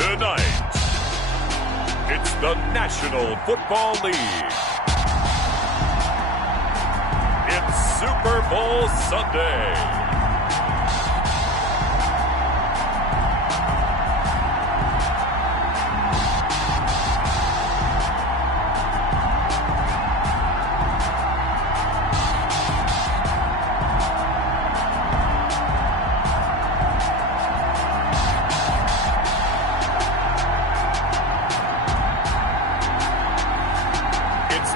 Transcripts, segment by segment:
Tonight, it's the National Football League. It's Super Bowl Sunday.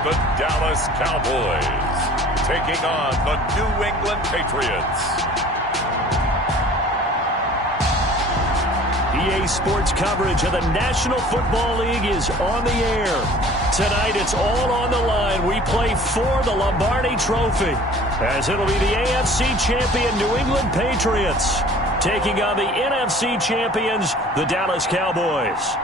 The Dallas Cowboys taking on the New England Patriots. EA Sports coverage of the National Football League is on the air. Tonight it's all on the line. We play for the Lombardi Trophy, as it'll be the AFC champion New England Patriots taking on the NFC champions, the Dallas Cowboys.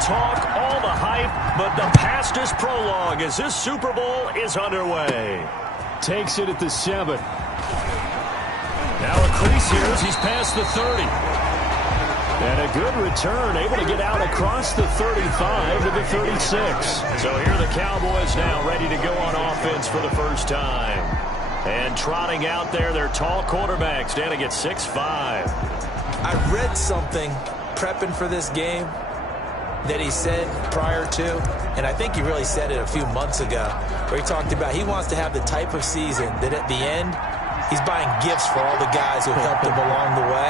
Talk, all the hype, but the past is prologue as this Super Bowl is underway. Takes it at the 7. Now a crease here as he's past the 30. And a good return, able to get out across the 35 to the 36. So here are the Cowboys now ready to go on offense for the first time. And trotting out there, their tall quarterback standing at 6'5". I read something prepping for this game that he said prior to, and I think he really said it a few months ago, where he talked about he wants to have the type of season that at the end, he's buying gifts for all the guys who helped him along the way.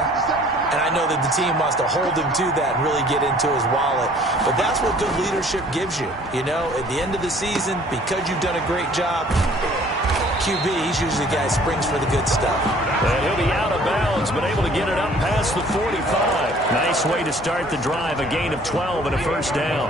And I know that the team wants to hold him to that and really get into his wallet. But that's what good leadership gives you. You know, at the end of the season, because you've done a great job, QB, he's usually the guy who springs for the good stuff. And he'll be out of bounds, but able to get it up past the 45. Nice way to start the drive, a gain of 12 and a first down.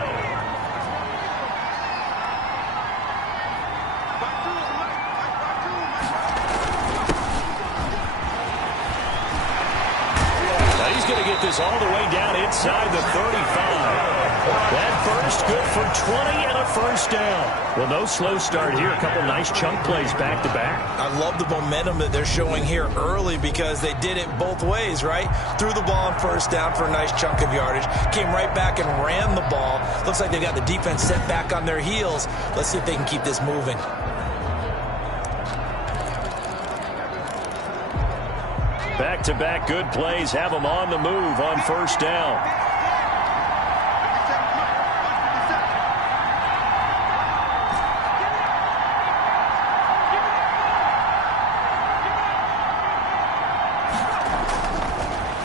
Now he's going to get this all the way down inside the 35. That first good for 20 and a first down. Well, no slow start here. A couple nice chunk plays back-to-back. I love the momentum that they're showing here early because they did it both ways, right? Threw the ball on first down for a nice chunk of yardage. Came right back and ran the ball. Looks like they got the defense set back on their heels. Let's see if they can keep this moving. Back-to-back good plays have them on the move on first down.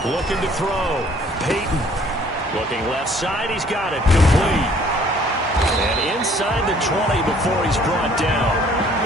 Looking to throw. Peyton. Looking left side. He's got it. Complete. And inside the 20 before he's brought down.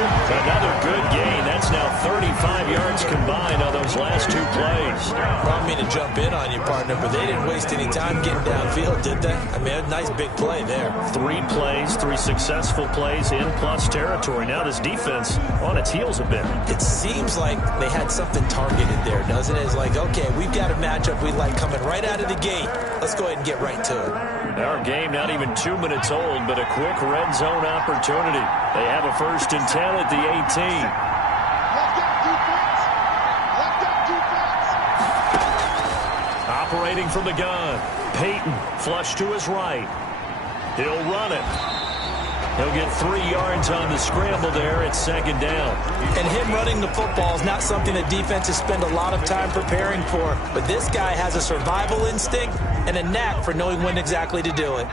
Another good gain. That's now 35 yards combined on those last two plays. I don't mean to jump in on you, partner, but they didn't waste any time getting downfield, did they? I mean, a nice big play there. 3 plays, 3 successful plays in plus territory. Now this defense on its heels a bit. It seems like they had something targeted there, doesn't it? It's like, okay, we've got a matchup we like coming right out of the gate. Let's go ahead and get right to it. Our game not even 2 minutes old, but a quick red zone opportunity. They have a 1st and 10 at the 18. Operating from the gun. Peyton flush to his right. He'll run it. He'll get 3 yards on the scramble there at second down. And him running the football is not something that defenses spend a lot of time preparing for. But this guy has a survival instinct and a knack for knowing when exactly to do it.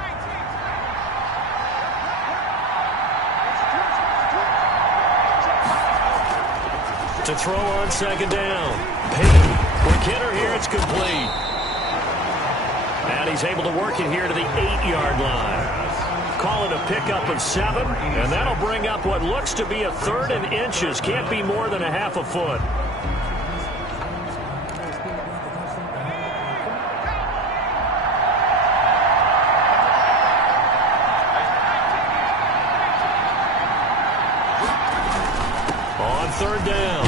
To throw on second down. Payton, quick hitter here, it's complete. And he's able to work it here to the 8-yard line. Call it a pickup of 7, and that'll bring up what looks to be a 3rd and inches. Can't be more than a half a foot. On 3rd down,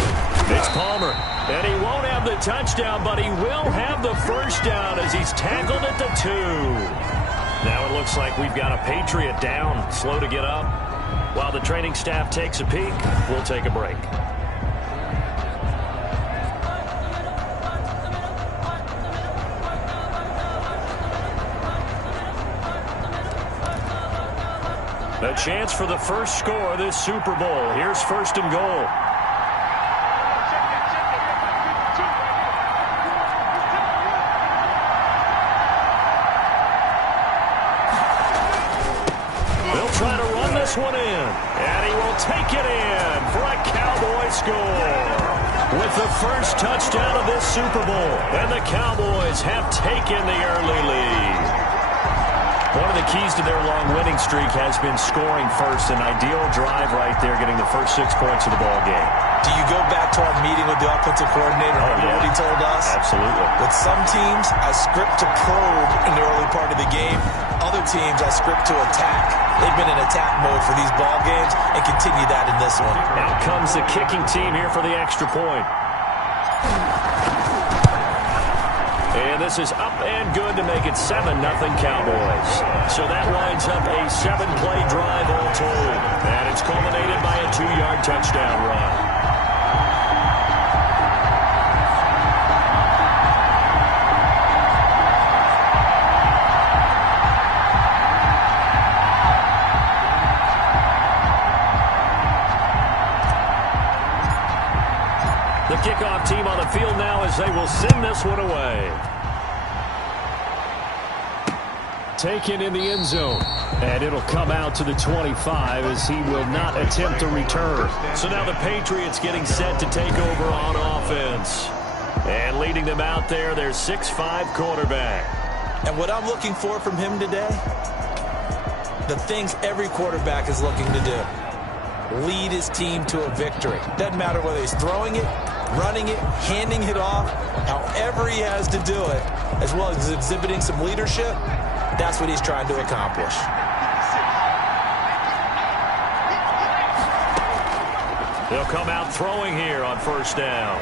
it's Palmer. And he won't have the touchdown, but he will have the first down as he's tackled at the 2. Now it looks like we've got a Patriot down, slow to get up. While the training staff takes a peek, we'll take a break. A chance for the first score of this Super Bowl. Here's 1st and goal. Trying to run this one in, and he will take it in for a Cowboy score. With the first touchdown of this Super Bowl, and the Cowboys have taken the early lead. One of the keys to their long winning streak has been scoring first. An ideal drive right there, getting the first 6 points of the ball game. Do you go back to our meeting with the offensive coordinator? Remember what he told us? Absolutely. With some teams, I script to probe in the early part of the game. Other teams, I script to attack. They've been in attack mode for these ball games and continue that in this one. Out comes the kicking team here for the extra point. And this is up and good to make it 7-0 Cowboys. So that winds up a 7-play drive all told. And it's culminated by a 2-yard touchdown run. The kickoff team on the field now as they will send this one away. Taken in the end zone. And it'll come out to the 25 as he will not attempt to return. So now the Patriots getting set to take over on offense. And leading them out there, their 6'5" quarterback. And what I'm looking for from him today, the things every quarterback is looking to do. Lead his team to a victory. Doesn't matter whether he's throwing it, running it, handing it off, however he has to do it, as well as exhibiting some leadership, that's what he's trying to accomplish. They'll come out throwing here on 1st down.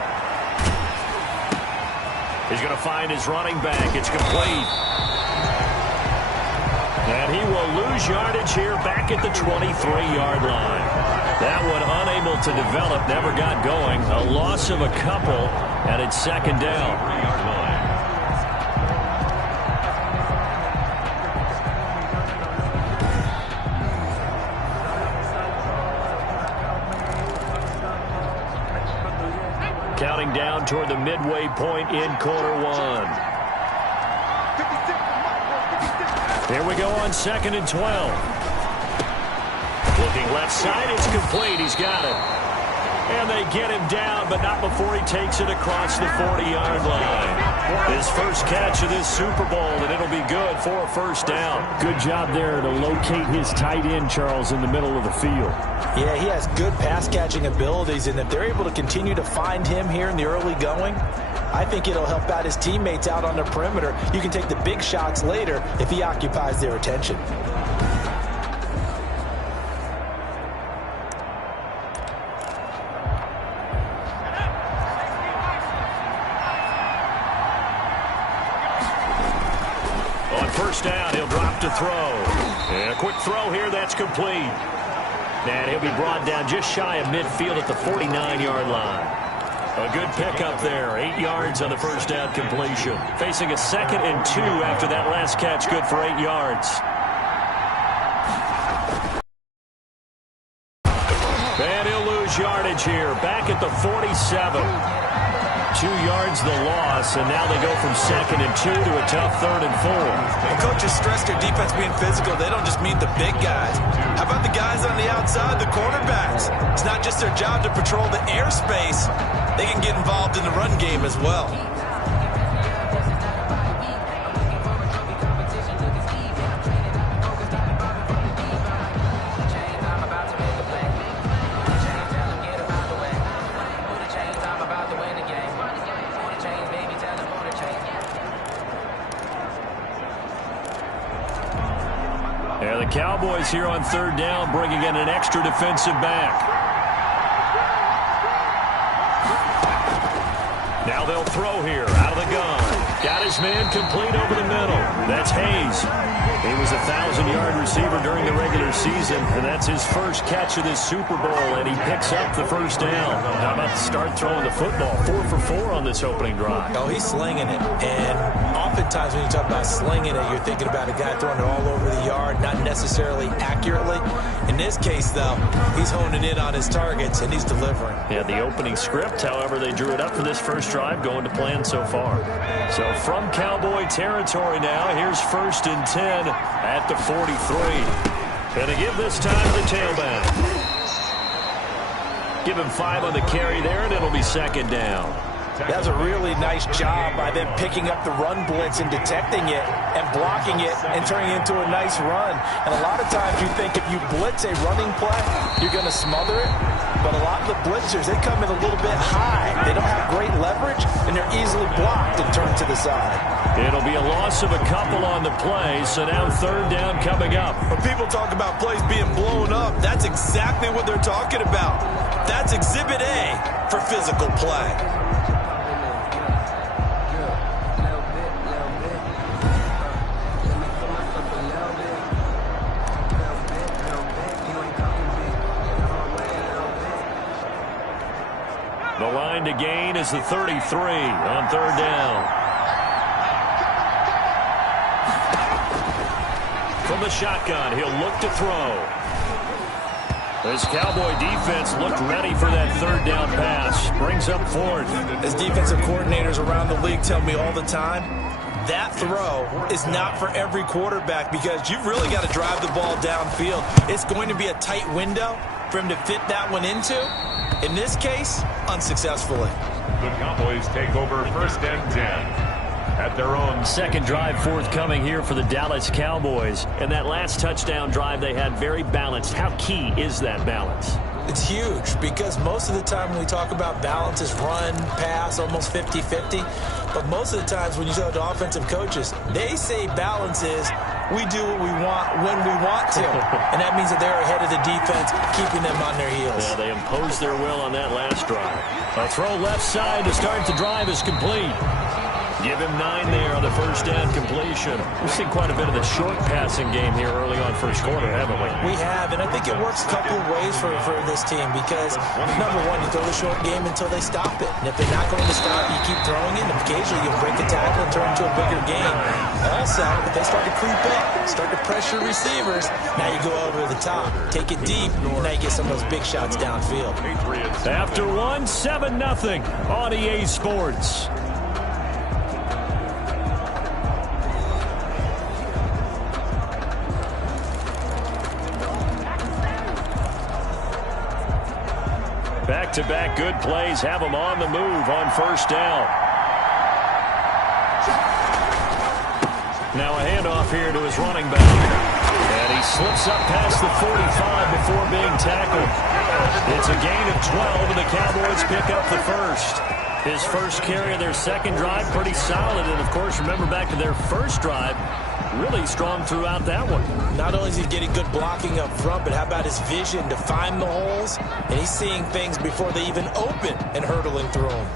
He's going to find his running back. It's complete. And he will lose yardage here back at the 23-yard line. That one unable to develop, never got going. A loss of a couple, and it's 2nd down. Counting down toward the midway point in quarter 1. Here we go on 2nd and 12. Looking left side, it's complete. He's got it. And they get him down, but not before he takes it across the 40-yard line. His first catch of this Super Bowl, and it'll be good for a 1st down. Good job there to locate his tight end, Charles, in the middle of the field. Yeah, he has good pass-catching abilities, and if they're able to continue to find him here in the early going, I think it'll help out his teammates out on the perimeter. You can take the big shots later if he occupies their attention. On 1st down, he'll drop to throw. And a quick throw here, that's complete. And he'll be brought down just shy of midfield at the 49-yard line. A good pickup there, 8 yards on the 1st down completion. Facing a 2nd and 2 after that last catch, good for 8 yards. lose yardage here. Back at the 47. 2 yards the loss, and now they go from 2nd and 2 to a tough 3rd and 4. When coaches stress their defense being physical, they don't just mean the big guys. How about the guys on the outside, the cornerbacks? It's not just their job to patrol the airspace. They can get involved in the run game as well. The Cowboys here on 3rd down, bringing in an extra defensive back. Now they'll throw here out of the gun. Got his man complete over the middle. That's Hayes. He was a 1,000-yard receiver during the regular season, and that's his first catch of this Super Bowl, and he picks up the 1st down. How about to start throwing the football? 4 for 4 on this opening drive. Oh, he's slinging it, and oftentimes when you talk about slinging it, you're thinking about a guy throwing it all over the yard, not necessarily accurately. In this case, though, he's honing in on his targets, and he's delivering. Yeah, the opening script, however, they drew it up for this first drive, going to plan so far. So from Cowboy territory now, here's 1st and 10 at the 43. Gonna give this time to the tailback. Give him 5 on the carry there, and it'll be 2nd down. That's a really nice job by them picking up the run blitz and detecting it and blocking it and turning it into a nice run. And a lot of times you think if you blitz a running play, you're going to smother it. But a lot of the blitzers, they come in a little bit high. They don't have great leverage, and they're easily blocked and turned to the side. It'll be a loss of a couple on the play, so now 3rd down coming up. When people talk about plays being blown up, that's exactly what they're talking about. That's Exhibit A for physical play. The line to gain is the 33 on 3rd down. From the shotgun, he'll look to throw. This Cowboy defense looked ready for that 3rd down pass. Brings up 4th. As defensive coordinators around the league tell me all the time, that throw is not for every quarterback because you've really got to drive the ball downfield. It's going to be a tight window for him to fit that one into. In this case, unsuccessfully. The Cowboys take over 1st and 10 at their own. 2nd drive forthcoming here for the Dallas Cowboys. And that last touchdown drive they had very balanced. How key is that balance? It's huge because most of the time when we talk about balance is run, pass, almost 50-50. But most of the times when you talk to offensive coaches, they say balance is we do what we want when we want to. And that means that they're ahead of the defense, keeping them on their heels. Yeah, they imposed their will on that last drive. A throw left side to start the drive is complete. Give him 9 there on the 1st down completion. We've seen quite a bit of the short passing game here early on 1st quarter, haven't we? We have, and I think it works a couple of ways for this team because, number one, you throw the short game until they stop it. And if they're not going to stop, you keep throwing it, and occasionally you'll break a tackle and turn into a bigger game. Also, if they start to creep up, start to pressure receivers, now you go over the top, take it deep, and now you get some of those big shots downfield. After 1, 7-0 on EA Sports. Back-to-back good plays have him on the move on 1st down. Now a handoff here to his running back. And he slips up past the 45 before being tackled. It's a gain of 12, and the Cowboys pick up the 1st. His first carry of their 2nd drive, pretty solid. And, of course, remember back to their 1st drive, really strong throughout that one. Not only is he getting good blocking up front, but how about his vision to find the holes? And he's seeing things before they even open and hurdling through them.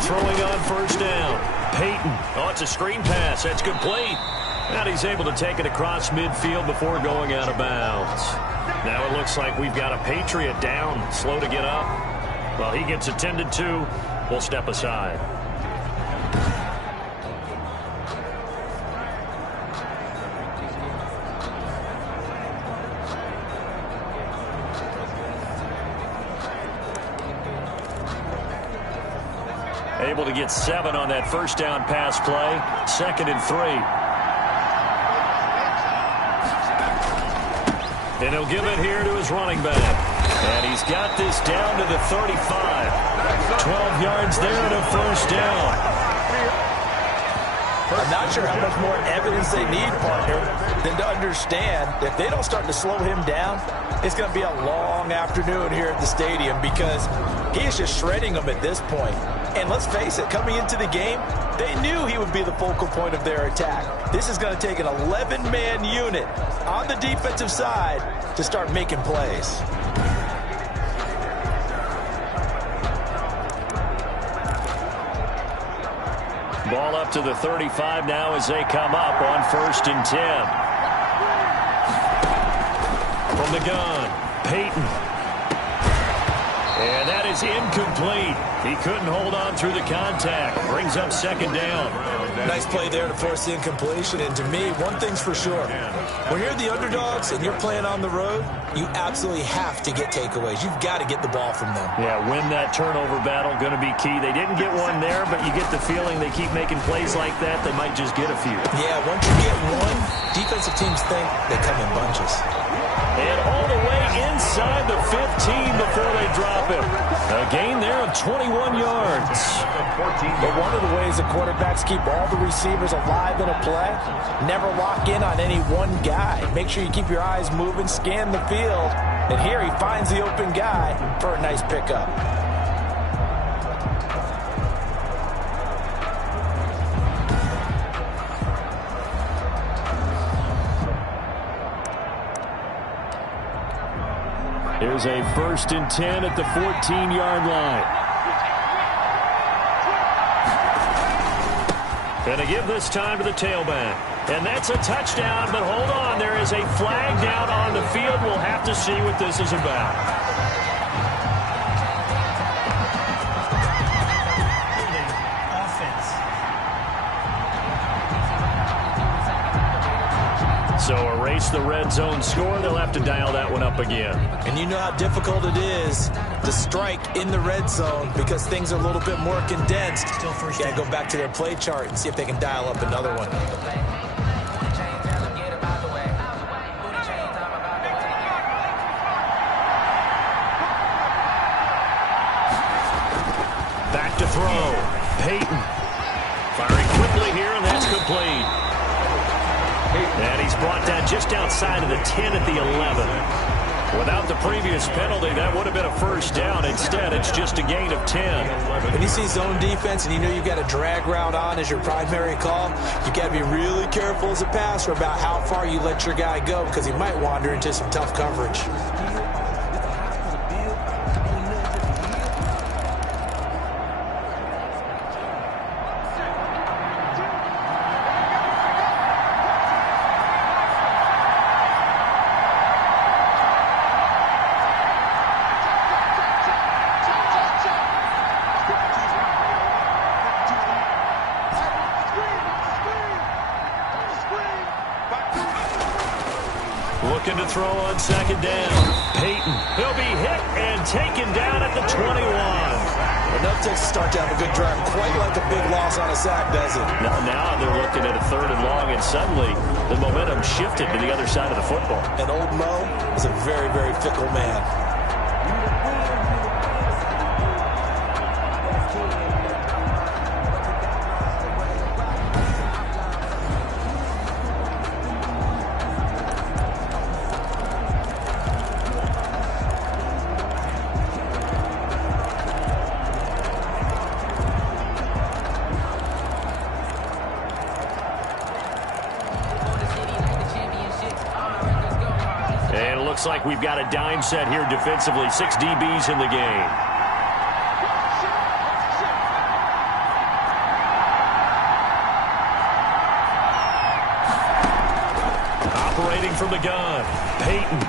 Throwing on 1st down. Peyton. Oh, it's a screen pass. That's complete. And he's able to take it across midfield before going out of bounds. Now it looks like we've got a Patriot down, slow to get up. Well, he gets attended to. We'll step aside. Able to get 7 on that first down pass play. 2nd and 3. And he'll give it here to his running back. And he's got this down to the 35. 12 yards there and a first down. I'm not sure how much more evidence they need, partner, than to understand that if they don't start to slow him down, it's going to be a long afternoon here at the stadium because he is just shredding them at this point. And let's face it, coming into the game, they knew he would be the focal point of their attack. This is going to take an 11-man unit on the defensive side to start making plays. Ball up to the 35 now as they come up on 1st and 10. From the gun, Peyton. And that is incomplete. He couldn't hold on through the contact. Brings up 2nd down. Nice play there to force the incompletion. And to me, one thing's for sure. When you're the underdogs and you're playing on the road, you absolutely have to get takeaways. You've got to get the ball from them. Yeah, win that turnover battle, going to be key. They didn't get one there, but you get the feeling they keep making plays like that, they might just get a few. Yeah, once you get one, defensive teams think they come in bunches. And all the way inside the 15 before they drop him. A gain there of 21 yards. But one of the ways the quarterbacks keep all the receivers alive in a play, never lock in on any one guy. Make sure you keep your eyes moving, scan the field. And here he finds the open guy for a nice pickup. Here's a 1st and 10 at the 14-yard line. Going to give this time to the tailback. And that's a touchdown, but hold on. There is a flag down on the field. We'll have to see what this is about. So erase the red zone score. They'll have to dial that one up again. And you know how difficult it is to strike in the red zone because things are a little bit more condensed. You got to go back to their play chart and see if they can dial up another one. Back to throw. Peyton. Firing quickly here, and that's complete. And he's brought down just outside of the 10 at the 11. Without the previous penalty, that would have been a first down. Instead, it's just a gain of 10. When you see zone defense and you know you've got a drag route on as your primary call, you've got to be really careful as a passer about how far you let your guy go because he might wander into some tough coverage. Looking to throw on 2nd down. Peyton. He'll be hit and taken down at the 21. Enough takes to start to have a good drive. Quite like a big loss on a sack, does it? Now they're looking at a 3rd and long, and suddenly the momentum shifted to the other side of the football. And old Mo is a very, very fickle man. Looks like we've got a dime set here defensively. 6 DBs in the game. Operating from the gun. Peyton.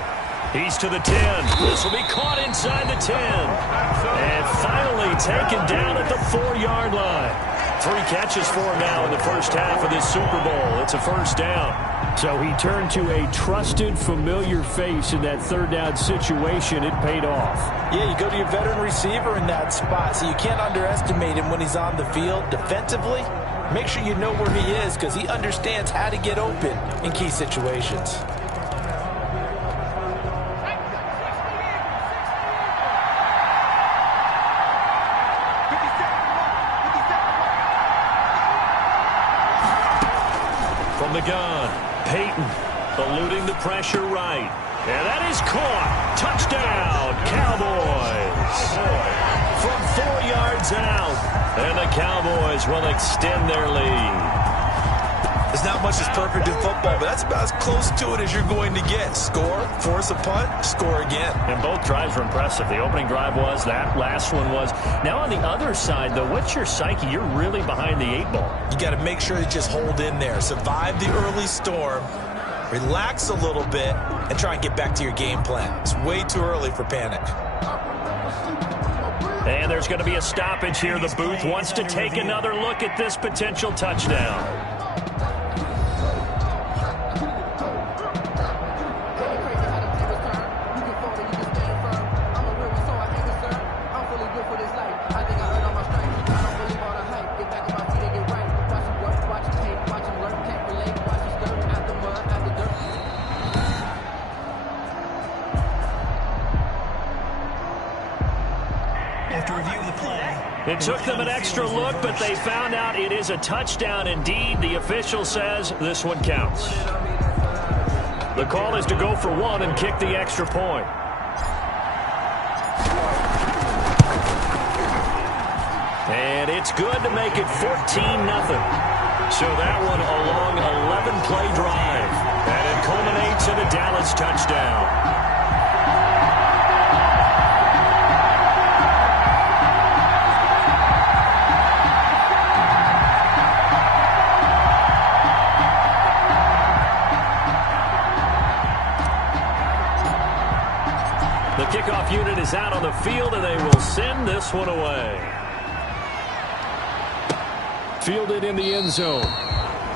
He's to the 10. This will be caught inside the 10. And finally taken down at the 4-yard line. 3 catches for him now in the first half of this Super Bowl. It's a first down. So he turned to a trusted, familiar face in that third down situation. It paid off. Yeah, you go to your veteran receiver in that spot, so you can't underestimate him when he's on the field. Defensively, make sure you know where he is because he understands how to get open in key situations. From the gun, Peyton eluding the pressure right. And that is caught. Touchdown, Cowboys. From 4 yards out. And the Cowboys will extend their lead. There's not much that's perfect in football, but that's about as close to it as you're going to get. Score, force a punt, score again. And both drives were impressive. The opening drive was, that last one was. Now on the other side, though, what's your psyche? You're really behind the 8 ball. You got to make sure you just hold in there. Survive the early storm, relax a little bit, and try and get back to your game plan. It's way too early for panic. And there's going to be a stoppage here. The booth wants to take another look at this potential touchdown. It took them an extra look, but they found out it is a touchdown indeed. The official says this one counts. The call is to go for 1 and kick the extra point. And it's good to make it 14-0. So that one a long 11-play drive. And it culminates in a Dallas touchdown. The kickoff unit is out on the field, and they will send this one away. Fielded in the end zone.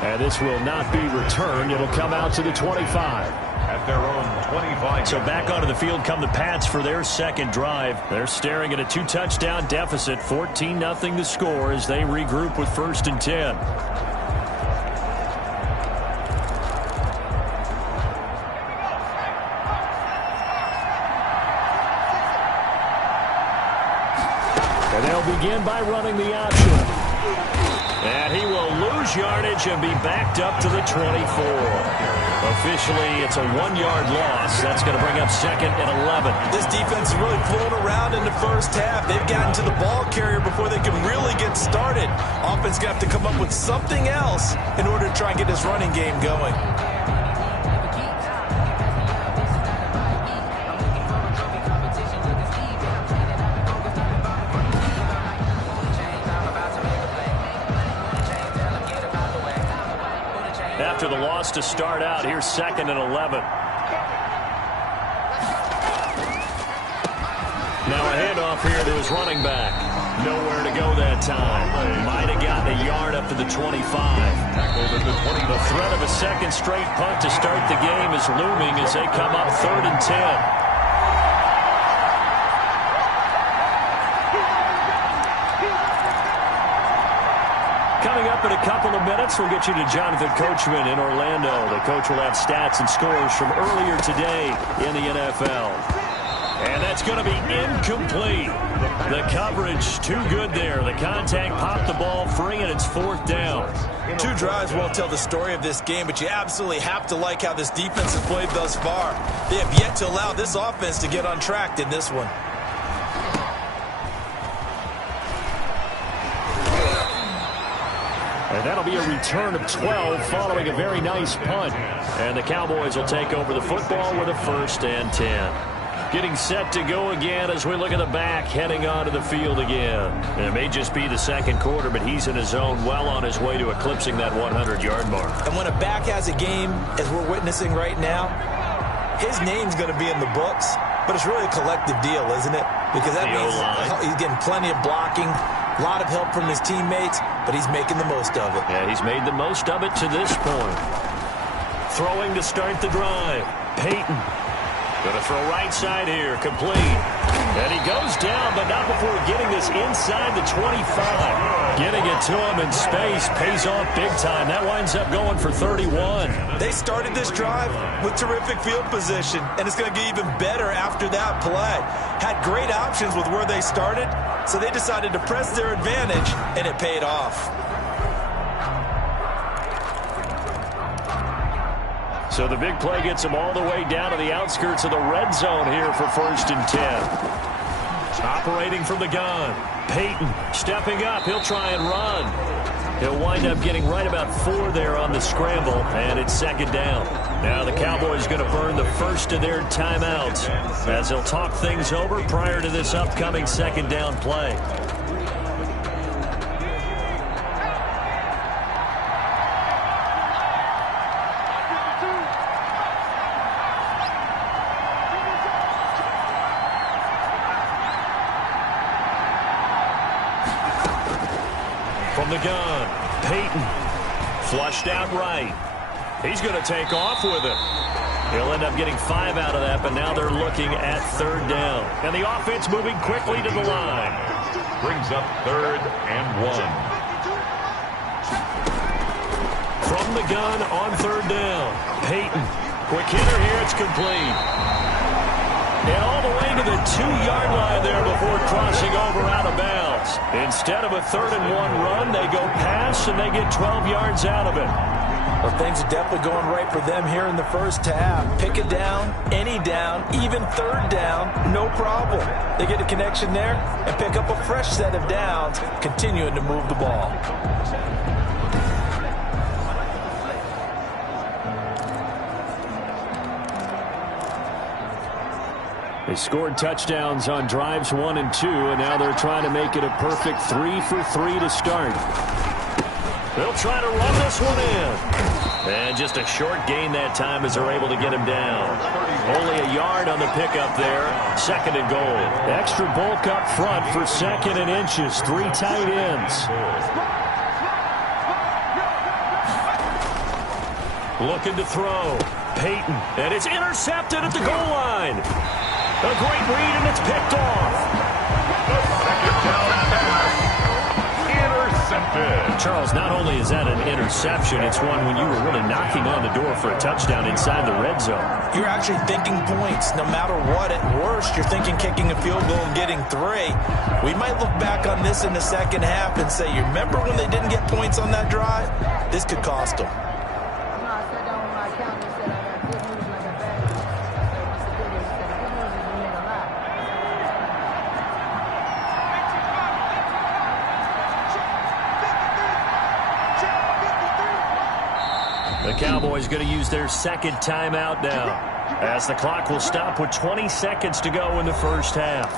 And this will not be returned. It'll come out to the 25. At their own 25. So back onto the field come the Pats for their second drive. They're staring at a 2-touchdown deficit. 14-0 the score as they regroup with 1st and 10. And they'll begin by running the option. And he will lose yardage and be backed up to the 24. Officially, it's a 1-yard loss. That's going to bring up 2nd and 11. This defense is really flown around in the first half. They've gotten to the ball carrier before they can really get started. Offense going to have to come up with something else in order to try and get this running game going. After the loss to start out, here's 2nd and 11. Now a handoff here to his running back. Nowhere to go that time. Might have gotten a yard up to the 25. The threat of a second straight punt to start the game is looming as they come up 3rd and 10. Coming up in a couple of minutes, we'll get you to Jonathan Coachman in Orlando. The coach will have stats and scores from earlier today in the NFL. And that's going to be incomplete. The coverage too good there. The contact popped the ball free, and it's 4th down. 2 drives won't tell the story of this game, but you absolutely have to like how this defense has played thus far. They have yet to allow this offense to get untracked in this one. And that'll be a return of 12 following a very nice punt. And the Cowboys will take over the football with a 1st and 10. Getting set to go again as we look at the back heading onto the field again. And it may just be the second quarter, but he's in his zone well on his way to eclipsing that 100-yard mark. And when a back has a game, as we're witnessing right now, his name's going to be in the books, but it's really a collective deal, isn't it? Because that means he's getting plenty of blocking, a lot of help from his teammates, but he's making the most of it. Yeah, he's made the most of it to this point. Throwing to start the drive. Peyton. Going to throw right side here. Complete. And he goes down, but not before getting this inside the 25. Getting it to him in space pays off big time. That winds up going for 31. They started this drive with terrific field position, and it's going to get even better after that play. Had great options with where they started, so they decided to press their advantage, and it paid off. So the big play gets him all the way down to the outskirts of the red zone here for 1st and 10. Operating from the gun. Peyton stepping up. He'll try and run. He'll wind up getting right about 4 there on the scramble, and it's 2nd down. Now the Cowboys going to burn the first of their timeouts as they'll talk things over prior to this upcoming 2nd down play. From the gun, Peyton, flushed out right. He's going to take off with it. He'll end up getting 5 out of that, but now they're looking at 3rd down. And the offense moving quickly to the line. Brings up 3rd and 1. From the gun on 3rd down, Peyton. Quick hitter here, it's complete. And all the way to the 2-yard line there before crossing over out of bounds. Instead of a 3rd and 1 run, they go pass, and they get 12 yards out of it. Well, things are definitely going right for them here in the first half. Pick a down, any down, even 3rd down, no problem. They get a connection there and pick up a fresh set of downs, continuing to move the ball. They scored touchdowns on drives 1 and 2, and now they're trying to make it a perfect 3 for 3 to start. They'll try to run this one in. And just a short gain that time as they're able to get him down. Only a yard on the pickup there. 2nd and goal. Extra bulk up front for 2nd and inches. 3 tight ends. Looking to throw. Peyton. And it's intercepted at the goal line. A great read, and it's picked off. The 2nd down pass. Intercepted. Charles, not only is that an interception, it's one when you were really knocking on the door for a touchdown inside the red zone. You're actually thinking points. No matter what, at worst, you're thinking kicking a field goal and getting 3. We might look back on this in the second half and say, you remember when they didn't get points on that drive? This could cost them. The Cowboys going to use their 2nd timeout now, as the clock will stop with 20 seconds to go in the first half.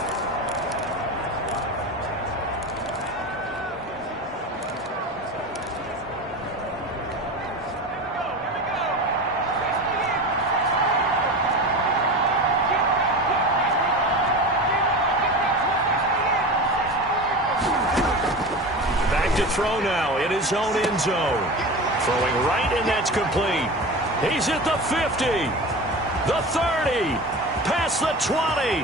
Back to throw now in his own end zone. Throwing right, and that's complete. He's at the 50, the 30, past the 20,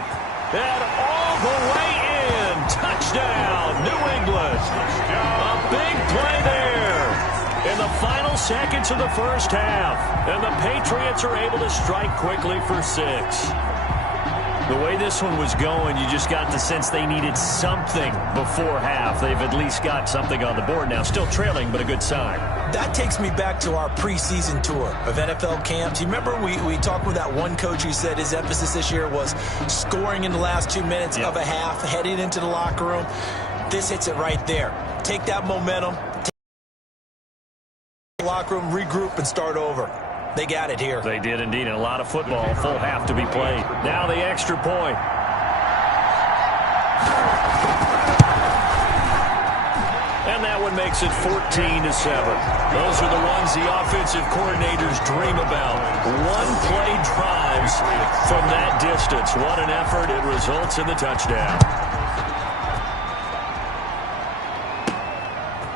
and all the way in. Touchdown, New England. A big play there in the final seconds of the first half. And the Patriots are able to strike quickly for 6. The way this one was going, you just got the sense they needed something before half. They've at least got something on the board now. Still trailing, but a good sign. That takes me back to our preseason tour of NFL camps. You remember we talked with that one coach who said his emphasis this year was scoring in the last 2 minutes of a half, heading into the locker room. This hits it right there. Take that momentum, take the locker room, regroup, and start over. They got it here. They did indeed, and a lot of football, full half to be played. Now the extra point. And that one makes it 14-7. Those are the ones the offensive coordinators dream about. One-play drives from that distance. What an effort. It results in the touchdown.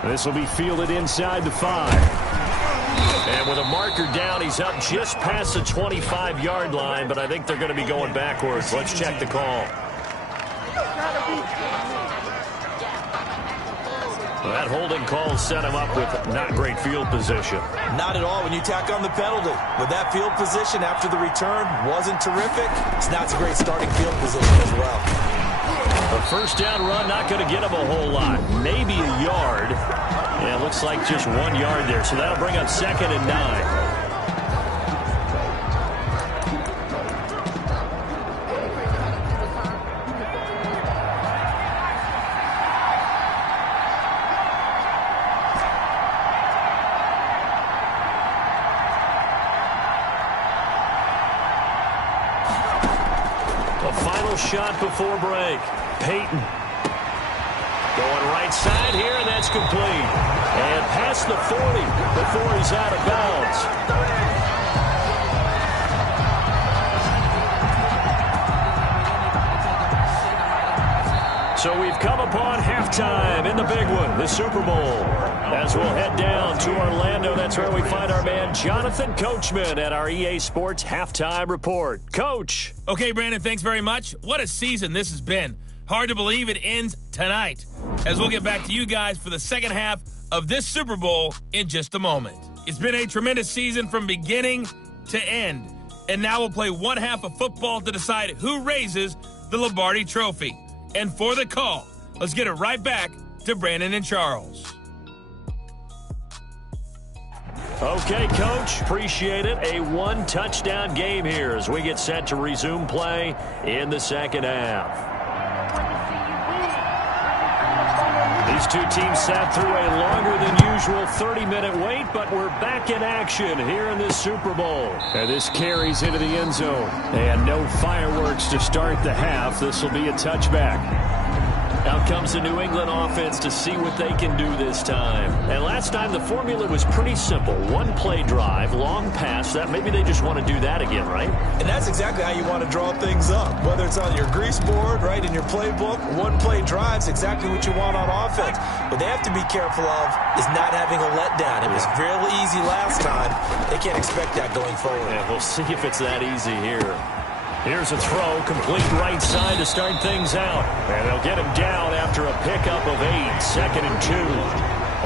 This will be fielded inside the 5. And with a marker down, he's up just past the 25-yard line, but I think they're going to be going backwards. Let's check the call. Well, that holding call set him up with not great field position. Not at all when you tack on the penalty. With that field position after the return wasn't terrific, it's not a great starting field position as well. A first down run, not going to get him a whole lot. Maybe a yard. Yeah, it looks like just 1 yard there, so that'll bring up 2nd and 9. Shot before break. Peyton going right side here, and that's complete. And past the 40 before he's out of bounds. So we've come upon halftime in the big one, the Super Bowl. As we'll head down to Orlando, that's where we find our man Jonathan Coachman at our EA Sports Halftime Report. Coach. Okay, Brandon, thanks very much. What a season this has been. Hard to believe it ends tonight, as we'll get back to you guys for the second half of this Super Bowl in just a moment. It's been a tremendous season from beginning to end, and now we'll play one half of football to decide who raises the Lombardi Trophy. And for the call, let's get it right back to Brandon and Charles. Okay, Coach, appreciate it. A one-touchdown game here as we get set to resume play in the second half. These two teams sat through a longer than usual 30-minute wait, but we're back in action here in this Super Bowl. And this carries into the end zone. And no fireworks to start the half. This will be a touchback. Out comes the New England offense to see what they can do this time. And last time the formula was pretty simple. One-play drive, long pass. That maybe they just want to do that again, right? And that's exactly how you want to draw things up. Whether it's on your grease board, right, in your playbook, one-play drive's exactly what you want on offense. What they have to be careful of is not having a letdown. It was real easy last time. They can't expect that going forward. Yeah, we'll see if it's that easy here. Here's a throw, complete right side to start things out. And they'll get him down after a pickup of 8, 2nd and 2.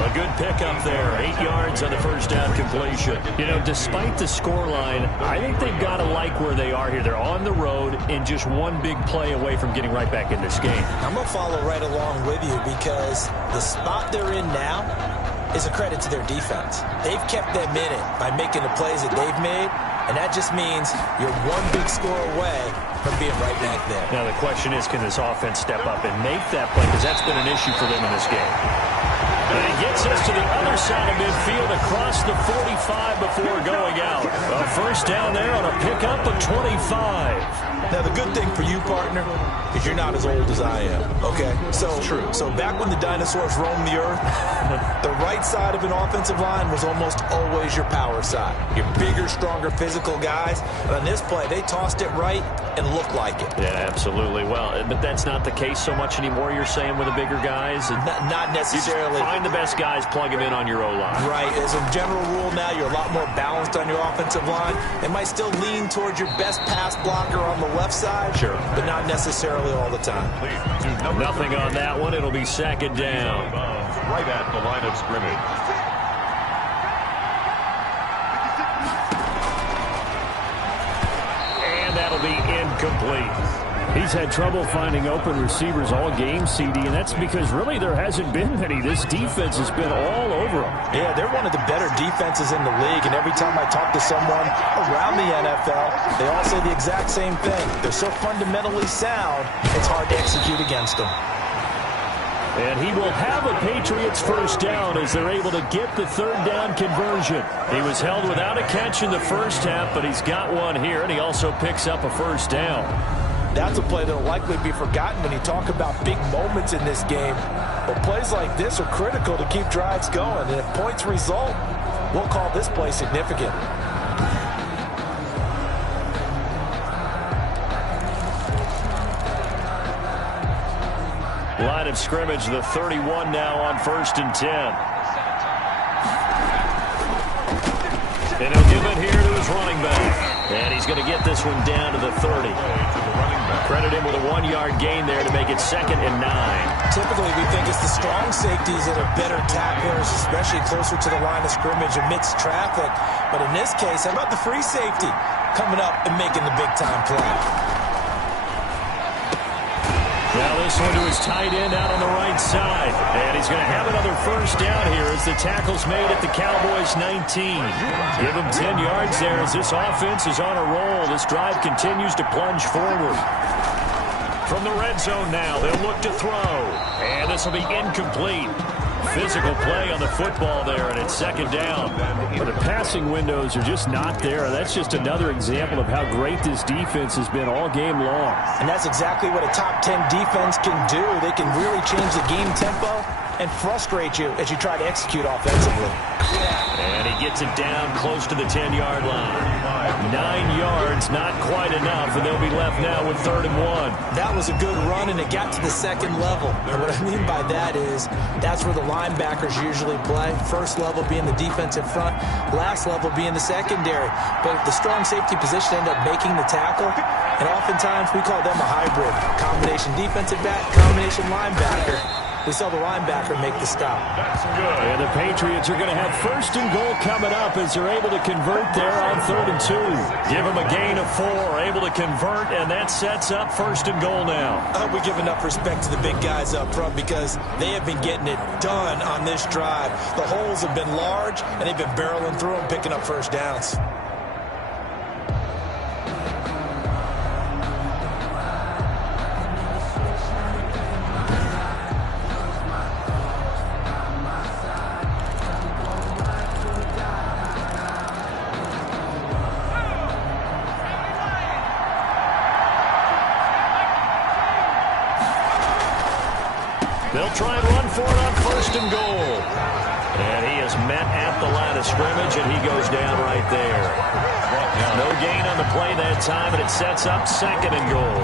A good pickup there, 8 yards on the first down completion. You know, despite the scoreline, I think they've got to like where they are here. They're on the road and just one big play away from getting right back in this game. I'm going to follow right along with you because the spot they're in now is a credit to their defense. They've kept them in it by making the plays that they've made. And that just means you're one big score away from being right back there. Now, the question is, can this offense step up and make that play? Because that's been an issue for them in this game. And he gets us to the other side of midfield across the 45 before going out. A first down there on a pickup of 25. Now, the good thing for you, partner, is you're not as old as I am, okay? So, true. So back when the dinosaurs roamed the earth, the right side of an offensive line was almost always your power side. Your bigger, stronger, physical guys. And on this play, they tossed it right and looked like it. Yeah, absolutely. Well, but that's not the case so much anymore, you're saying, with the bigger guys? Not necessarily. You find the best guys, plug them in on your O-line. Right. As a general rule now, you're a lot more balanced on your offensive line. They might still lean towards your best pass blocker on the left side, sure, but not necessarily all the time. Nothing on that one. It'll be second down. Right at the line of scrimmage. And that'll be incomplete. He's had trouble finding open receivers all game, CD, and that's because really there hasn't been many. This defense has been all over them. Yeah, they're one of the better defenses in the league, and every time I talk to someone around the NFL, they all say the exact same thing. They're so fundamentally sound, it's hard to execute against them. And he will have a Patriots first down as they're able to get the third down conversion. He was held without a catch in the first half, but he's got one here, and he also picks up a first down. That's a play that will likely be forgotten when you talk about big moments in this game. But plays like this are critical to keep drives going. And if points result, we'll call this play significant. Line of scrimmage, the 31 now on 1st and 10. And he'll give it here to his running back. And he's going to get this one down to the 30. Credit him with a 1-yard gain there to make it 2nd and 9. Typically, we think it's the strong safeties that are better tacklers, especially closer to the line of scrimmage amidst traffic. But in this case, how about the free safety coming up and making the big-time play? Now this one to his tight end out on the right side. And he's going to have another first down here as the tackle's made at the Cowboys 19. Give him 10 yards there as this offense is on a roll. This drive continues to plunge forward. From the red zone now, they'll look to throw. And this will be incomplete. Physical play on the football there, and it's 2nd down. Well, the passing windows are just not there. That's just another example of how great this defense has been all game long. And that's exactly what a top 10 defense can do. They can really change the game tempo and frustrate you as you try to execute offensively. And he gets it down close to the 10-yard line. 9 yards, not quite enough, and they'll be left now with 3rd and 1. That was a good run, and it got to the 2nd level. And what I mean by that is that's where the linebackers usually play. First level being the defensive front, last level being the secondary. But the strong safety position ended up making the tackle, and oftentimes we call them a hybrid. Combination defensive back, combination linebacker. We saw the linebacker make the stop. That's good. And the Patriots are going to have 1st and goal coming up as they're able to convert there on 3rd and 2. Give them a gain of 4, able to convert, and that sets up 1st and goal now. I hope we give enough respect to the big guys up front because they have been getting it done on this drive. The holes have been large, and they've been barreling through them, picking up first downs. They'll try and run for it on 1st and goal. And he is met at the line of scrimmage, and he goes down right there. No gain on the play that time, and it sets up 2nd and goal.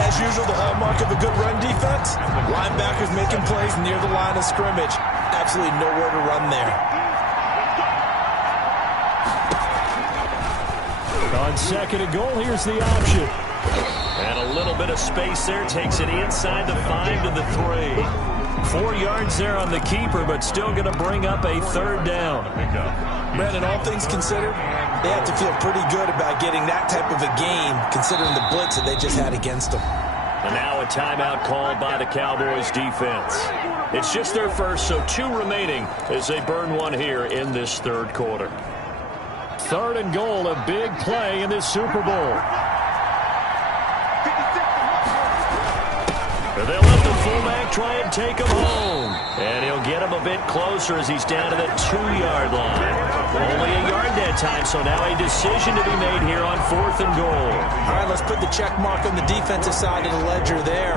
As usual, the hallmark of a good run defense, linebackers making plays near the line of scrimmage. Absolutely nowhere to run there. On 2nd and goal, here's the option. And a little bit of space there takes it inside the 5 to the 3. 4 yards there on the keeper, but still going to bring up a 3rd down. Brandon, all things considered, they have to feel pretty good about getting that type of a gain, considering the blitz that they just had against them. And now a timeout called by the Cowboys defense. It's just their first, so 2 remaining as they burn one here in this 3rd quarter. 3rd and goal, a big play in this Super Bowl. They'll let the fullback try and take him home. And he'll get him a bit closer as he's down to the 2-yard line. Only a yard that time, so now a decision to be made here on 4th and goal. All right, let's put the check mark on the defensive side of the ledger there.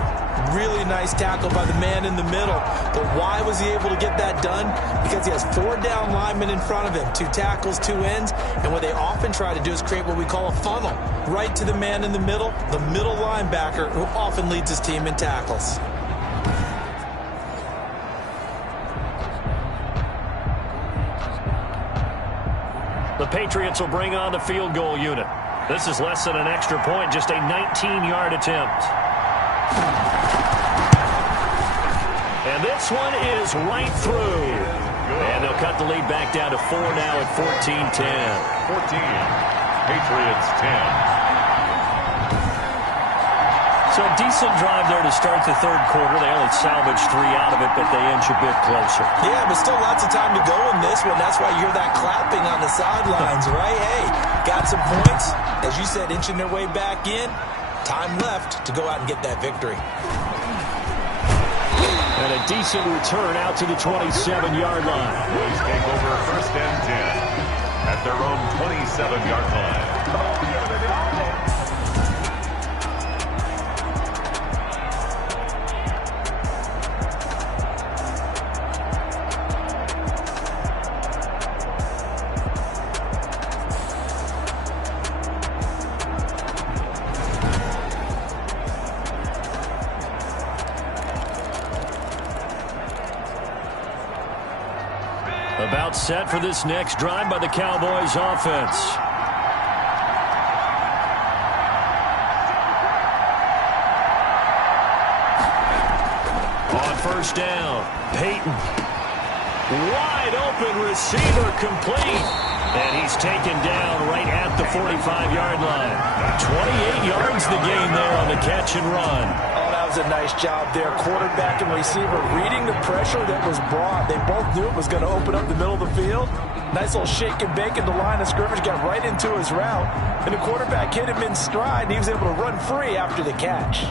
Really nice tackle by the man in the middle. But why was he able to get that done? Because he has 4 down linemen in front of him, 2 tackles, 2 ends. And what they often try to do is create what we call a funnel. Right to the man in the middle linebacker, who often leads his team in tackles. The Patriots will bring on the field goal unit. This is less than an extra point, just a 19-yard attempt. And this one is right through. And they'll cut the lead back down to 4 now at 14-10. 14. Patriots 10. So a decent drive there to start the 3rd quarter. They only salvaged 3 out of it, but they inch a bit closer. Yeah, but still lots of time to go in this one. That's why you're that clapping on the sidelines, right? Hey, got some points. As you said, inching their way back in. Time left to go out and get that victory. And a decent return out to the 27-yard line. Boys take over 1st and 10 at their own 27-yard line. About set for this next drive by the Cowboys offense. On first down, Peyton. Wide open receiver complete. And he's taken down right at the 45-yard line. 28 yards the gain there on the catch and run. Oh, that was a nice job there. Quarterback and receiver reading the pressure that was brought. They both knew it was going to open up the middle of the field. Nice little shake and bake in the line of scrimmage. Got right into his route. And the quarterback hit him in stride. And he was able to run free after the catch.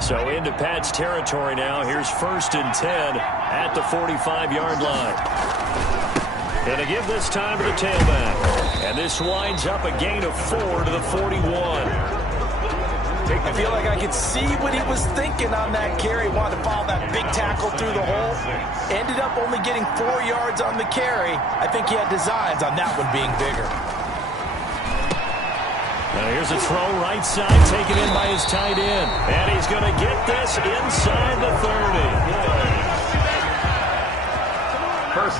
So into Pat's territory now. Here's 1st and 10 at the 45-yard line. Going to give this time to the tailback. And this winds up a gain of 4 to the 41. I feel like I could see what he was thinking on that carry. Wanted to follow that big tackle through the hole. Ended up only getting 4 yards on the carry. I think he had designs on that one being bigger. Now here's a throw right side, taken in by his tight end. And he's going to get this inside the 30.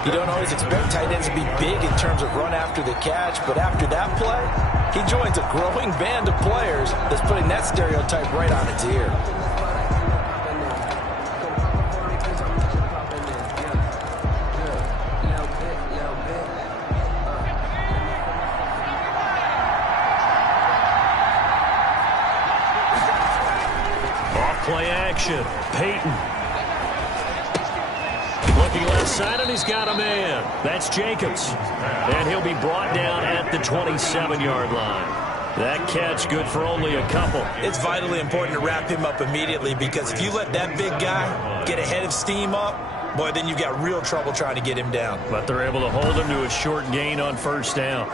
You don't always expect tight ends to be big in terms of run after the catch, but after that play, he joins a growing band of players that's putting that stereotype right on its ear. Play action. Peyton. Looking left side, and he's got a man. That's Jacobs. And he'll be brought down at the 27-yard line. That catch good for only a couple. It's vitally important to wrap him up immediately, because if you let that big guy get ahead of steam up, boy, then you've got real trouble trying to get him down. But they're able to hold him to a short gain on first down.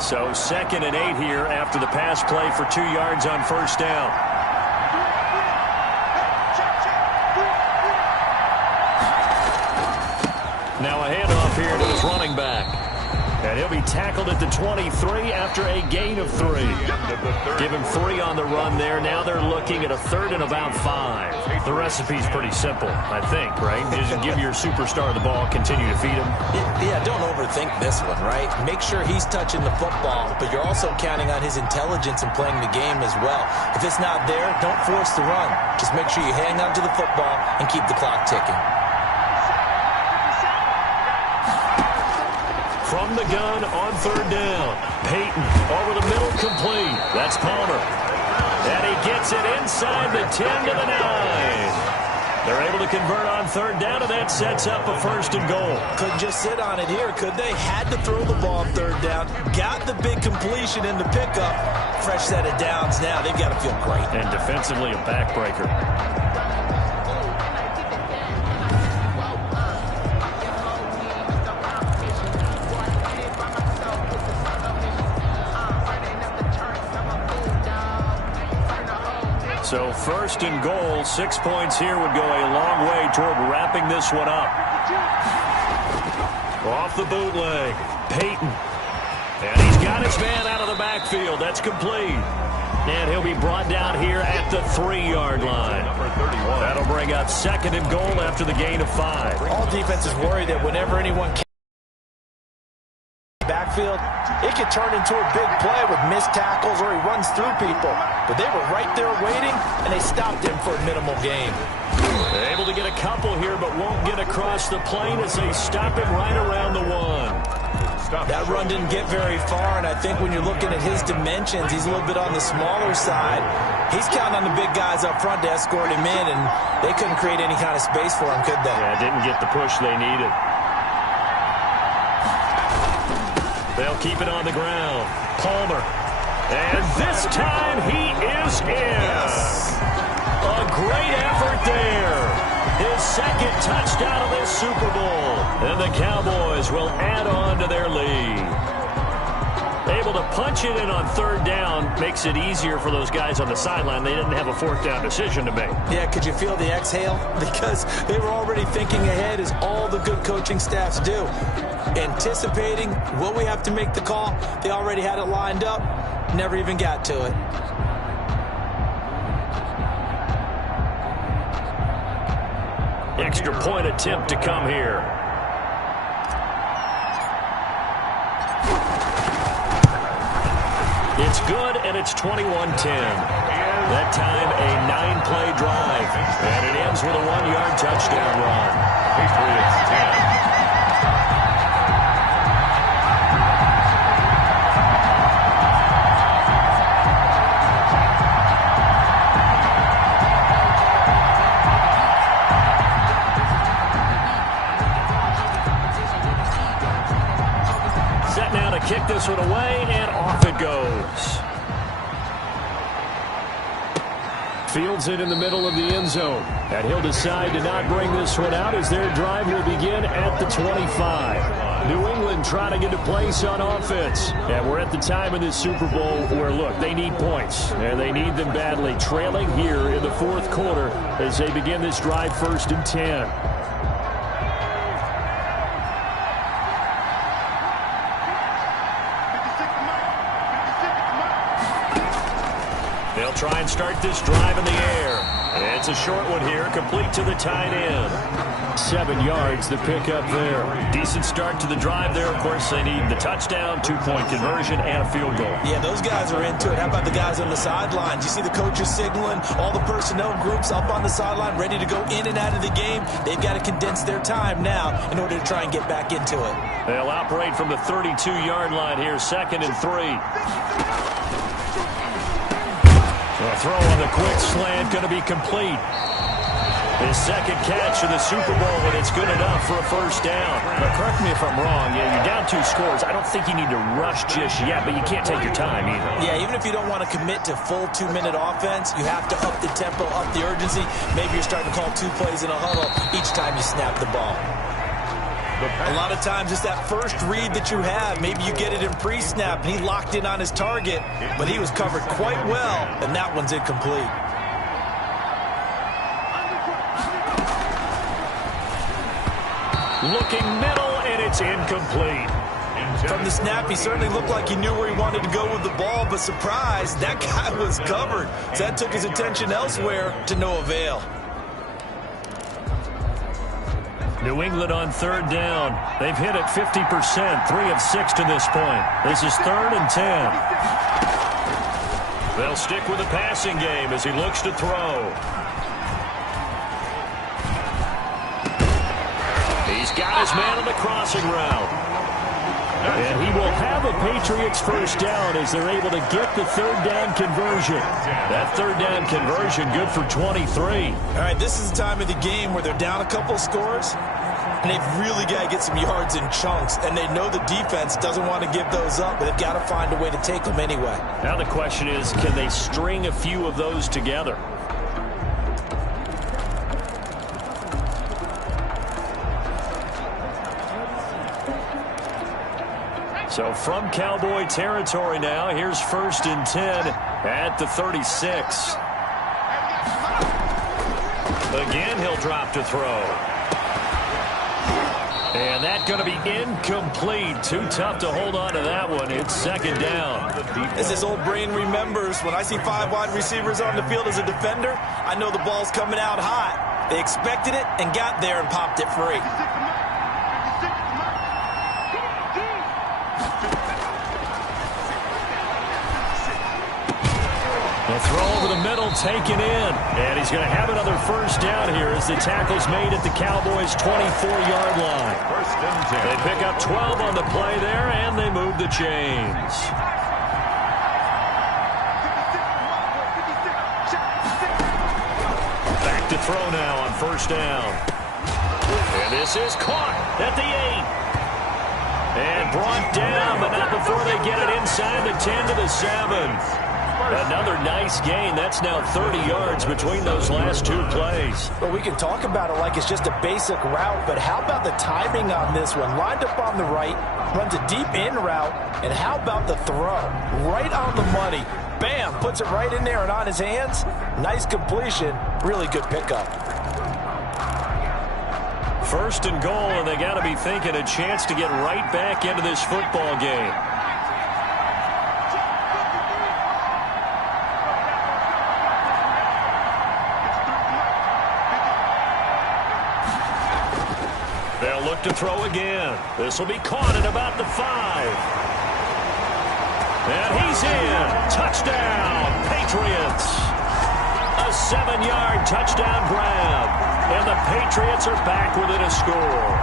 So 2nd and 8 here after the pass play for 2 yards on first down. Now a handoff here to his running back. And he'll be tackled at the 23 after a gain of 3. Give him 3 on the run there. Now they're looking at a 3rd and about 5. The recipe's pretty simple, I think, right? Just give your superstar the ball, continue to feed him. Yeah, don't overthink this one, right? Make sure he's touching the football, but you're also counting on his intelligence in playing the game as well. If it's not there, don't force the run. Just make sure you hang on to the football and keep the clock ticking. From the gun on 3rd down. Peyton over the middle, complete. That's Palmer. And he gets it inside the 10 to the 9. They're able to convert on 3rd down, and that sets up a 1st and goal. Couldn't just sit on it here, could they? Had to throw the ball on 3rd down. Got the big completion in the pickup. Fresh set of downs now. They've got to feel great. And defensively, a backbreaker. So 1st and goal, 6 points here would go a long way toward wrapping this one up. Off the bootleg, Peyton. And he's got his man out of the backfield. That's complete. And he'll be brought down here at the 3-yard line. That'll bring up 2nd and goal after the gain of 5. All defenses worry that whenever anyone can backfield, it could turn into a big play with missed tackles or he runs through people. But they were right there waiting, and they stopped him for a minimal gain. They're able to get a couple here, but won't get across the plane as they stop him right around the 1. That run didn't get very far, and I think when you're looking at his dimensions, he's a little bit on the smaller side. He's counting on the big guys up front to escort him in, and they couldn't create any kind of space for him, could they? Yeah, didn't get the push they needed. They'll keep it on the ground. Palmer. And this time he is in. Yes. A great effort there. His 2nd touchdown of this Super Bowl. And the Cowboys will add on to their lead. Able to punch it in on third down makes it easier for those guys on the sideline. They didn't have a fourth down decision to make. Yeah, could you feel the exhale? Because they were already thinking ahead, as all the good coaching staffs do. Anticipating what we have to make the call. They already had it lined up. Never even got to it. Extra point attempt to come here. It's good, and it's 21-10. That time, a 9-play drive. And it ends with a 1-yard touchdown run. Patriots 10. Set now to kick this one away, and off it goes. Fields it in the middle of the end zone. And he'll decide to not bring this one out as their drive will begin at the 25. New England trying to get a place on offense. And we're at the time in this Super Bowl where, look, they need points. And they need them badly. Trailing here in the fourth quarter as they begin this drive 1st and 10. They'll try and start this drive in the air. It's a short one here, complete to the tight end. 7 yards, the pickup there. Decent start to the drive there. Of course, they need the touchdown, 2-point conversion, and a field goal. Yeah, those guys are into it. How about the guys on the sidelines? You see the coaches signaling, all the personnel groups up on the sideline, ready to go in and out of the game. They've got to condense their time now in order to try and get back into it. They'll operate from the 32-yard line here, 2nd and 3. A throw on the quick slant, going to be complete. His second catch in the Super Bowl, and it's good enough for a first down. Now, correct me if I'm wrong. Yeah, you're down 2 scores. I don't think you need to rush just yet, but you can't take your time either. Yeah, even if you don't want to commit to full 2-minute offense, you have to up the tempo, up the urgency. Maybe you're starting to call 2 plays in a huddle each time you snap the ball. A lot of times it's that first read that you have. Maybe you get it in pre-snap, and he locked in on his target, but he was covered quite well, and that one's incomplete. Looking middle, and it's incomplete. From the snap, he certainly looked like he knew where he wanted to go with the ball, but surprise, that guy was covered. So that took his attention elsewhere to no avail. New England on 3rd down. They've hit it 50%, 3 of 6 to this point. This is 3rd and 10. They'll stick with the passing game as he looks to throw. He's got his man on the crossing route. And he will have a Patriots first down as they're able to get the 3rd down conversion. That 3rd down conversion good for 23. All right, this is the time of the game where they're down a couple of scores, and they've really got to get some yards in chunks, and they know the defense doesn't want to give those up, but they've got to find a way to take them anyway. Now the question is, can they string a few of those together? So from Cowboy territory now, here's 1st and 10 at the 36. Again, he'll drop to throw. And that's going to be incomplete. Too tough to hold on to that one. It's 2nd down. As his old brain remembers, when I see 5 wide receivers on the field as a defender, I know the ball's coming out hot. They expected it and got there and popped it free. The throw over the middle taken in. And he's going to have another first down here as the tackle's made at the Cowboys' 24-yard line. 1st and 10. They pick up 12 on the play there, and they move the chains. Back to throw now on 1st down. And this is caught at the 8. And brought down, but not before they get it inside the 10 to the 7. Another nice gain. That's now 30 yards between those last two plays. Well, we can talk about it like it's just a basic route, but how about the timing on this one? Lined up on the right, runs a deep in route, and how about the throw? Right on the money. Bam, puts it right in there and on his hands. Nice completion. Really good pickup. First and goal, and they got to be thinking a chance to get right back into this football game. They'll look to throw again. This will be caught at about the 5. And he's in. Touchdown, Patriots. A 7-yard touchdown grab. And the Patriots are back within a score.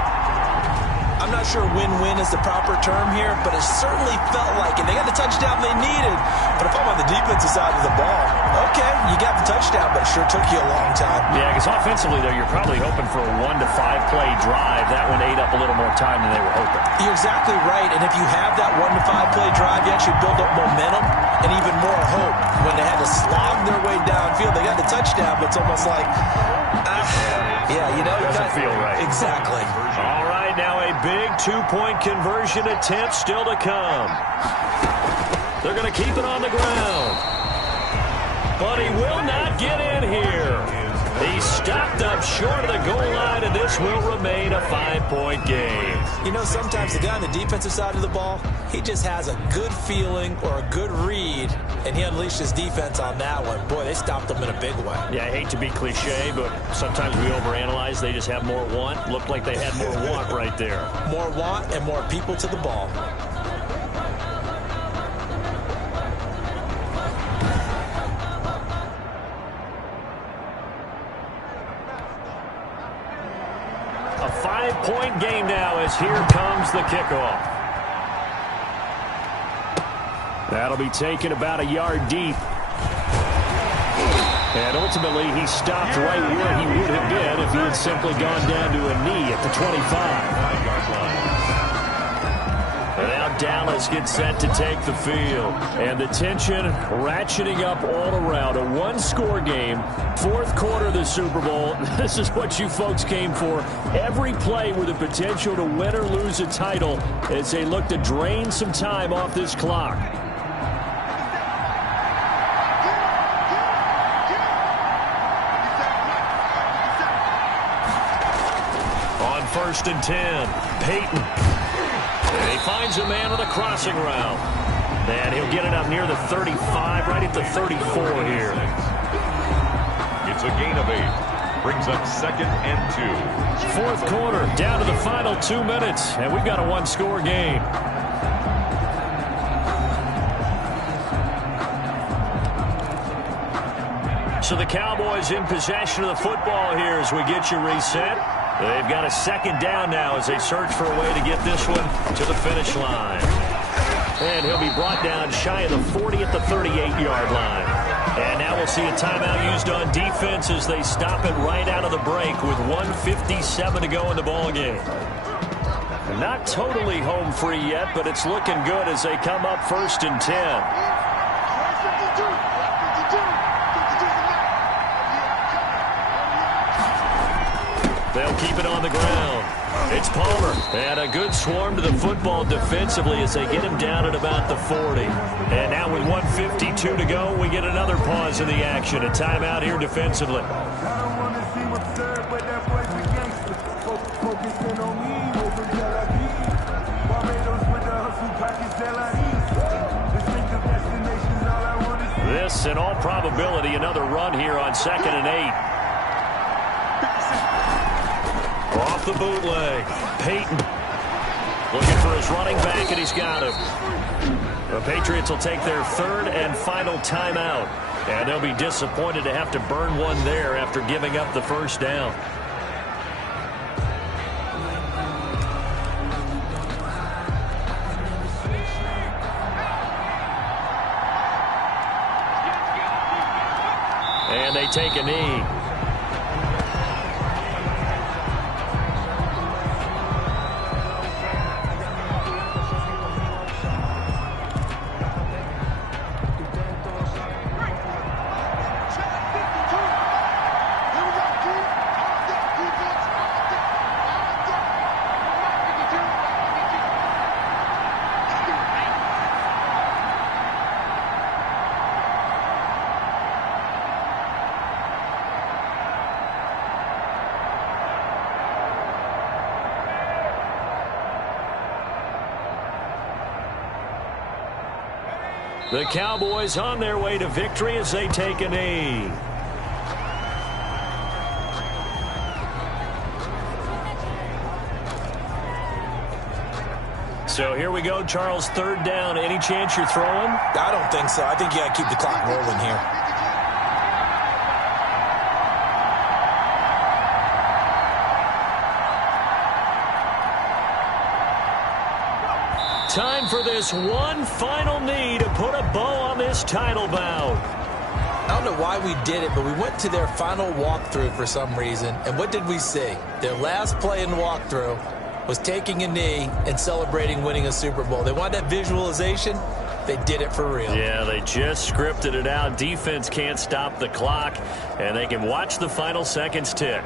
I'm not sure win-win is the proper term here, but it certainly felt like it. They got the touchdown they needed. But if I'm on the defensive side of the ball, okay, you got the touchdown, but it sure took you a long time. Yeah, because offensively, though, you're probably hoping for a 1 to 5 play drive. That one ate up a little more time than they were hoping. You're exactly right, and if you have that 1 to 5 play drive, you actually build up momentum and even more hope. When they had to slog their way downfield, they got the touchdown, but it's almost like, yeah, you know. Doesn't feel right. Exactly. All right, now a big 2-point conversion attempt still to come. They're going to keep it on the ground. But he will not get in here. He stopped up short of the goal line, and this will remain a 5-point game. You know, sometimes the guy on the defensive side of the ball, he just has a good feeling or a good read, and he unleashed his defense on that one. Boy, they stopped him in a big way. Yeah, I hate to be cliche, but sometimes we overanalyze. They just have more want. Looked like they had more want right there. More want and more people to the ball. A 5-point game now as here comes the kickoff. That'll be taken about a yard deep. And ultimately, he stopped right where he would have been if he had simply gone down to a knee at the 25. And now Dallas gets set to take the field. And the tension ratcheting up all around. A 1-score game. 4th quarter of the Super Bowl. This is what you folks came for. Every play with the potential to win or lose a title as they look to drain some time off this clock. On 1st and 10, Peyton. And he finds a man on the crossing route. And he'll get it up near the 35, right at the 34 here. It's a gain of 8. Brings up 2nd and 2. 4th quarter, down to the final 2 minutes. And we've got a 1-score game. So the Cowboys in possession of the football here as we get you reset. They've got a 2nd down now as they search for a way to get this one to the finish line. And he'll be brought down shy of the 40 at the 38-yard line. And now we'll see a timeout used on defense as they stop it right out of the break with 1:57 to go in the ballgame. Not totally home free yet, but it's looking good as they come up 1st and 10. They'll keep it on the ground. It's Palmer. And a good swarm to the football defensively as they get him down at about the 40. And now with 1:52 to go, we get another pause in the action. A timeout here defensively. This, in all probability, another run here on 2nd and 8. Off the bootleg. Peyton looking for his running back, and he's got him. The Patriots will take their 3rd and final timeout. And they'll be disappointed to have to burn one there after giving up the 1st down. And they take a knee. The Cowboys on their way to victory as they take a knee. So here we go, Charles, third down. Any chance you're throwing? I don't think so. I think you got to keep the clock rolling here. Time for this one final knee to put a bow on this title bout. I don't know why we did it, but we went to their final walkthrough for some reason. And what did we see? Their last play in walkthrough was taking a knee and celebrating winning a Super Bowl. They wanted that visualization. They did it for real. Yeah, they just scripted it out. Defense can't stop the clock, and they can watch the final seconds tick.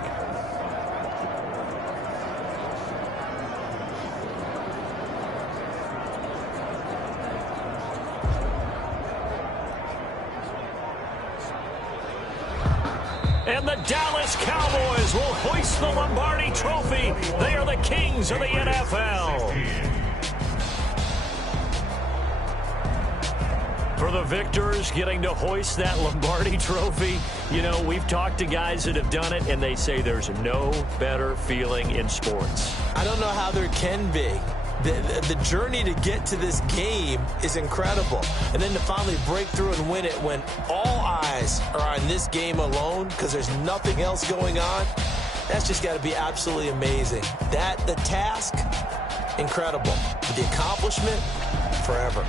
And the Dallas Cowboys will hoist the Lombardi Trophy. They are the kings of the NFL. For the victors, getting to hoist that Lombardi Trophy, you know, we've talked to guys that have done it, and they say there's no better feeling in sports. I don't know how there can be. The journey to get to this game is incredible. And then to finally break through and win it when all eyes are on this game alone because there's nothing else going on, that's just got to be absolutely amazing. The task, incredible. The accomplishment, forever.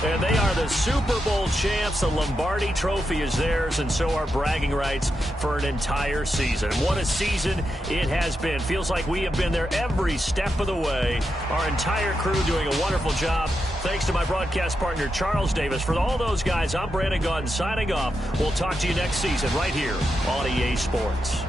And they are the Super Bowl champs. The Lombardi Trophy is theirs, and so are bragging rights for an entire season. What a season it has been. Feels like we have been there every step of the way. Our entire crew doing a wonderful job. Thanks to my broadcast partner, Charles Davis. For all those guys, I'm Brandon Gaudin signing off. We'll talk to you next season right here on EA Sports.